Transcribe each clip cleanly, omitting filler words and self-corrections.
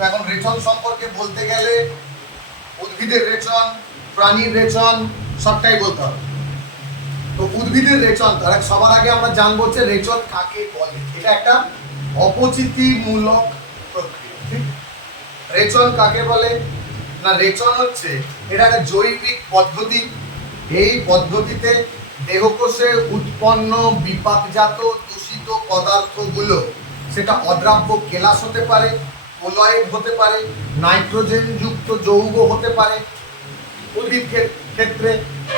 তো এখন রেচন সম্পর্কে বলতে গেলে উদ্ভিদের রেচন, প্রাণীর রেচন সবটাই বলতে হবে। তো উদ্ভিদের রেচন সবার আগে আমরা জানবো যে রেচন কাকে বলে। এটা একটা অপচিতিমূলক প্রক্রিয়া। ঠিক, রেচন কাকে বলে না, রেচন হচ্ছে এটা একটা জৈবিক পদ্ধতি। এই পদ্ধতিতে দেহকোষে উৎপন্ন বিপাকজাত দূষিত পদার্থগুলো, সেটা অদ্রাব্য কেলাস হতে পারে, কোলয়েড হতে পারে, নাইট্রোজেন যুক্ত যৌগ হতে পারে উদ্ভিদের ক্ষেত্রে।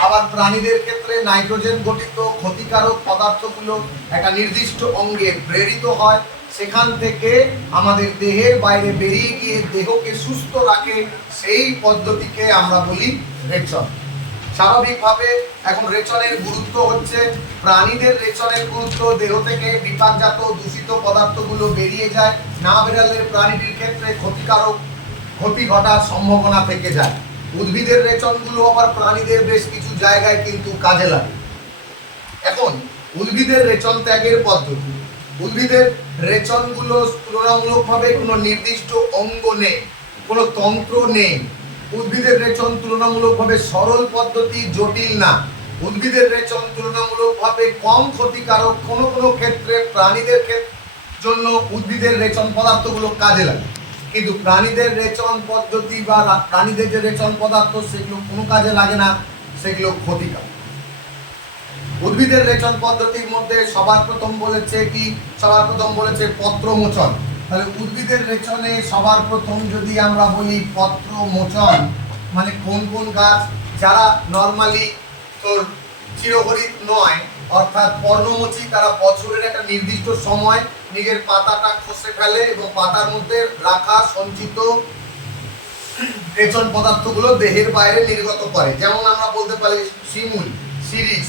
আবার প্রাণীদের ক্ষেত্রে নাইট্রোজেন গঠিত ক্ষতিকারক পদার্থগুলো একটা নির্দিষ্ট অঙ্গে প্রেরিত হয়, সেখান থেকে আমাদের দেহের বাইরে বেরিয়ে গিয়ে দেহকে সুস্থ রাখে। সেই পদ্ধতিকে আমরা বলি রেচন। স্বাভাবিকভাবে এখন রেচনের গুরুত্ব হচ্ছে, প্রাণীদের রেচনের গুরুত্ব, দেহ থেকে বিপাকজাত দূষিত পদার্থগুলো বেরিয়ে যায়, না বেরালে প্রাণীটির ক্ষেত্রে ক্ষতি ঘটার সম্ভাবনা থেকে যায়। উদ্ভিদের রেচনগুলো আবার প্রাণীদের বেশ কিছু জায়গায় কিন্তু কাজে লাগে। এখন উদ্ভিদের রেচন ত্যাগের পদ্ধতি, উদ্ভিদের রেচনগুলো তুলনামূলকভাবে কোনো নির্দিষ্ট অঙ্গ নেই, কোনো তন্ত্র নেই। উদ্ভিদের রেচন তুলনামূলকভাবে সরল পদ্ধতি, জটিল না। উদ্ভিদের রেচন তুলনামূলকভাবে কম ক্ষতিকারক, কোনো কোনো ক্ষেত্রে প্রাণীদের জন্য উদ্ভিদের রেচন পদার্থগুলো কাজে লাগে, কিন্তু প্রাণীদের রেচন পদ্ধতি বা প্রাণীদের যে রেচন পদার্থ সেগুলো কোনো কাজে লাগে না, সেগুলো ক্ষতিকারক। উদ্ভিদের রেচন পদ্ধতির মধ্যে সবার প্রথম বলেছে পত্রমোচন। তাহলে উদ্ভিদের রেচনে সবার প্রথম যদি আমরা বলি পত্রমোচন, মানে কোন কোন গাছ যারা নর্মালি চিরহরিৎ নয়, অর্থাৎ পর্ণমোচী, তারা বছরের একটা নির্দিষ্ট সময় নিজের পাতাটা খসে ফেলে এবং পাতার মধ্যে রাখা সঞ্চিত রেচন পদার্থগুলো দেহের বাইরে নির্গত করে। যেমন আমরা বলতে পারি শিমুল, শিরীষ,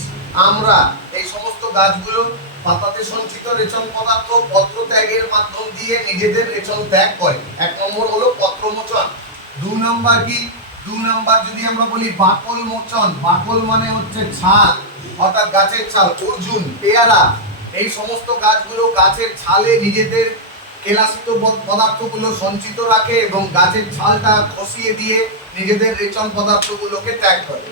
আমরা, এই সমস্ত গাছগুলো পাতাতে সঞ্চিত রেচন পদার্থ পত্র ত্যাগের মাধ্যম দিয়ে নিজেদের রেচন ত্যাগ করে। এক নম্বর হলো পত্রমোচন। দুই নম্বর কি? দুই নম্বর যদি আমরা বলি বাকল মোচন। বাকল মানে হচ্ছে ছাল, অর্থাৎ গাছের ছাল, অর্জুন, পেয়ারা, এই সমস্ত গাছগুলো গাছের ছালে নিজেদের কেলাসিত পদার্থগুলো সঞ্চিত রাখে এবং গাছের ছালটা খসিয়ে দিয়ে নিজেদের রেচন পদার্থগুলোকে ত্যাগ করে।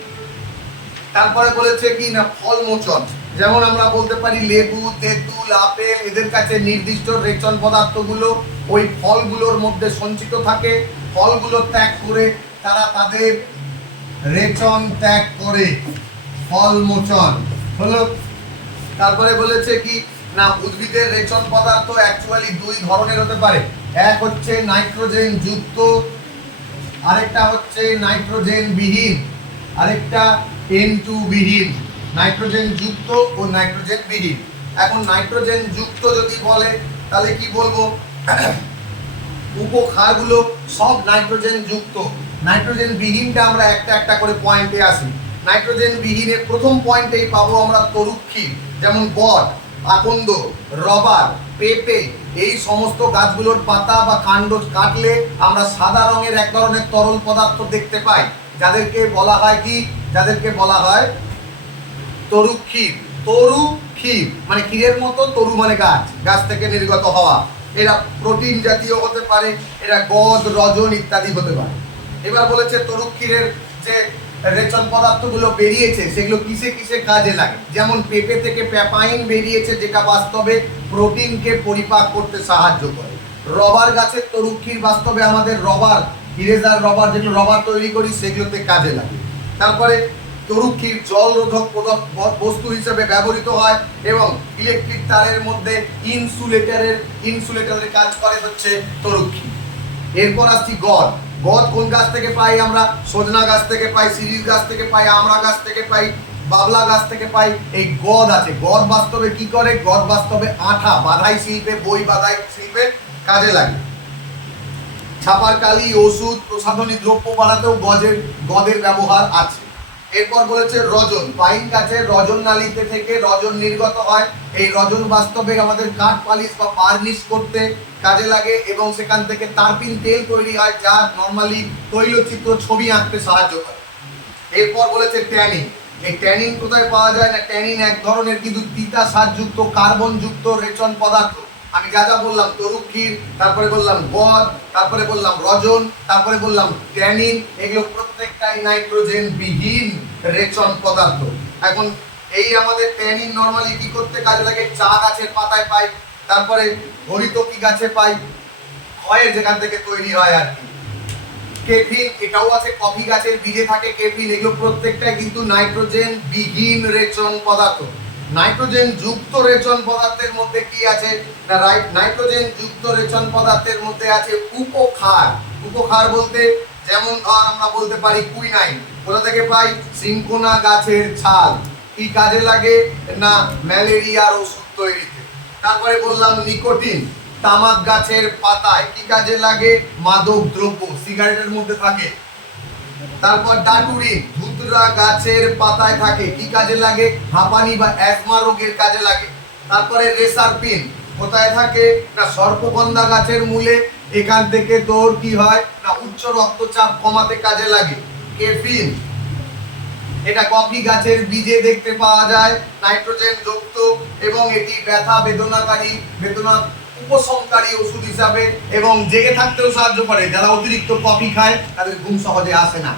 তারপরে বলেছে কি না ফল মোচন। যেমন আমরা বলতে পারি লেবু, তেঁতুল, আপেল, এদের কাছে নির্দিষ্ট রেচন পদার্থগুলো ওই ফলগুলোর মধ্যে সঞ্চিত থাকে। ফলগুলো ত্যাগ করে তারা তাদের রেচন ত্যাগ করে, ফল মোচন হলো। তারপরে বলেছে কি না উদ্ভিদের রেচন পদার্থ অ্যাকচুয়ালি দুই ধরনের হতে পারে। এক হচ্ছে নাইট্রোজেন যুক্ত, আরেকটা হচ্ছে নাইট্রোজেন বিহীন, আরেকটা N2 বিহীন। নাইট্রোজেন যুক্ত ও নাইট্রোজেন বিহীন। এখন নাইট্রোজেন যুক্ত যদি বলে তাহলে কি বলবো, উপক্ষারগুলো সব নাইট্রোজেন যুক্ত। নাইট্রোজেন বিহীনটা আমরা একটা একটা করে পয়েন্টে আসি। নাইট্রোজেন বিহীনের প্রথম পয়েন্টেই পাবো আমরা তরুক্ষীর, যেমন বট, আকন্দ, রবার, পেঁপে, এই সমস্ত গাছগুলোর পাতা বা কাণ্ড কাটলে আমরা সাদা রঙের এক ধরনের তরল পদার্থ দেখতে পাই, যাদেরকে বলা হয় কি, যাদেরকে বলা হয় তরুক্ষীর। তরুক্ষীর মানে ক্ষীরের মতো, তরু মানে গাছ, গাছ থেকে নির্গত হওয়া। এরা প্রোটিন জাতীয় হতে পারে, এরা গদ, রজন ইত্যাদি হতে পারে। এবার বলেছে তরুক্ষীরের যে রেচন পদার্থগুলো বেরিয়েছে সেগুলো কিসে কিসে কাজে লাগে। যেমন পেঁপে থেকে প্যাপাইন বেরিয়েছে, যেটা বাস্তবে প্রোটিনকে পরিপাক করতে সাহায্য করে। রবার গাছের তরুক্ষীর বাস্তবে আমাদের রবার, ইরেজার রবার, যেগুলো রবার তৈরি করি সেগুলোতে কাজে লাগে। তারপরে তরুক্ষীর জল রোধক বস্তু হিসেবে ব্যবহৃত হয় এবং ইলেকট্রিক তারের মধ্যে ইনসুলেটরের কাজ করে হচ্ছে তরুক্ষী। এরপর আসছি গদ। গদ কোন গাছ থেকে পাই আমরা? সজনা গাছ থেকে পাই, শিরীষ গাছ থেকে পাই, আমড়া গাছ থেকে পাই, বাবলা গাছ থেকে পাই। এই গদ আছে। গদ বাস্তবে কি করে? গদ বাস্তবে আঠা বাঁধাই শিল্পে, বই বাঁধাই শিল্পে কাজে লাগে। ছাপার কালি, ওষুধ, প্রসাধনী দ্রব্য বানাতেও গদের ব্যবহার আছে। এরপর বলেছে রজন। পাইন গাছের রজন নালীতে থেকে রজন নির্গত হয়। এই রজন বাস্তবে আমাদের কাঠ পালিশ বা বার্নিশ করতে কাজে লাগে এবং সেখান থেকে তারপিন তেল তৈরি হয়, যা নর্মালি তৈলচিত্র ছবি আঁকতে সাহায্য করে। এরপর বলেছে ট্যানিন। এই ট্যানিন কোথায় পাওয়া যায় না, ট্যানিন এক ধরনের কিন্তু তিতা সারযুক্ত কার্বনযুক্ত রেচন পদার্থ, আমি যা যা বললাম, তরুক্ষীর, তারপরে বললাম গদ, তারপরে বললাম রজন, তারপরে বললাম ট্যানিন, এগুলো প্রত্যেকটাই নাইট্রোজেন বিহীন রেচন পদার্থ। এখন এই আমাদের ট্যানিন নরমালি কি করতে কাজে লাগে? চা গাছের পাতায় পাই, তারপরে হরিতকি গাছে পাই, ক্ষয়ের যেখান থেকে তৈরি হয় আর কি। কেফিন, এটাও আছে, কফি গাছের বীজে থাকে কেফিন। এগুলো প্রত্যেকটাই কিন্তু নাইট্রোজেন বিহীন রেচন পদার্থ। নাইট্রোজেন যুক্ত রেচন পদার্থের মধ্যে কি আছে না, নাইট্রোজেন যুক্ত রেচন পদার্থের মধ্যে আছে উপক্ষার। উপক্ষার বলতে যেমন ধর আমরা বলতে পারি কুইনাইন। কোথা থেকে পাই? সিনকোনা গাছের ছাল। কি কাজে লাগে না, ম্যালেরিয়ার ওষুধ তৈরিতে। তারপরে বললাম নিকোটিন, তামাক গাছের পাতায়। কি কাজে লাগে? মাদক দ্রব্য, সিগারেটের মধ্যে থাকে। তারপর ডাটুরিন, ধুতরা গাছের পাতায় থাকে। কি কাজে লাগে? হাঁপানি বা অ্যাজমা রোগের কাজে লাগে। তারপরে রেসারপিন কোথায় থাকে না, সর্পগন্ধা গাছের মূলে। এখান থেকে তোর কি হয় না, উচ্চ রক্তচাপ কমাতে কাজে লাগে। কেফিন, এটা কফি গাছের বীজে দেখতে পাওয়া যায়, নাইট্রোজেন যুক্ত, এবং এটি ব্যথা বেদনাকারী, বেদনা উপশমকারী ওষুধ হিসাবে, এবং জেগে থাকতেও সাহায্য করে। যারা অতিরিক্ত কফি খায় তাদের ঘুম সহজে আসে না।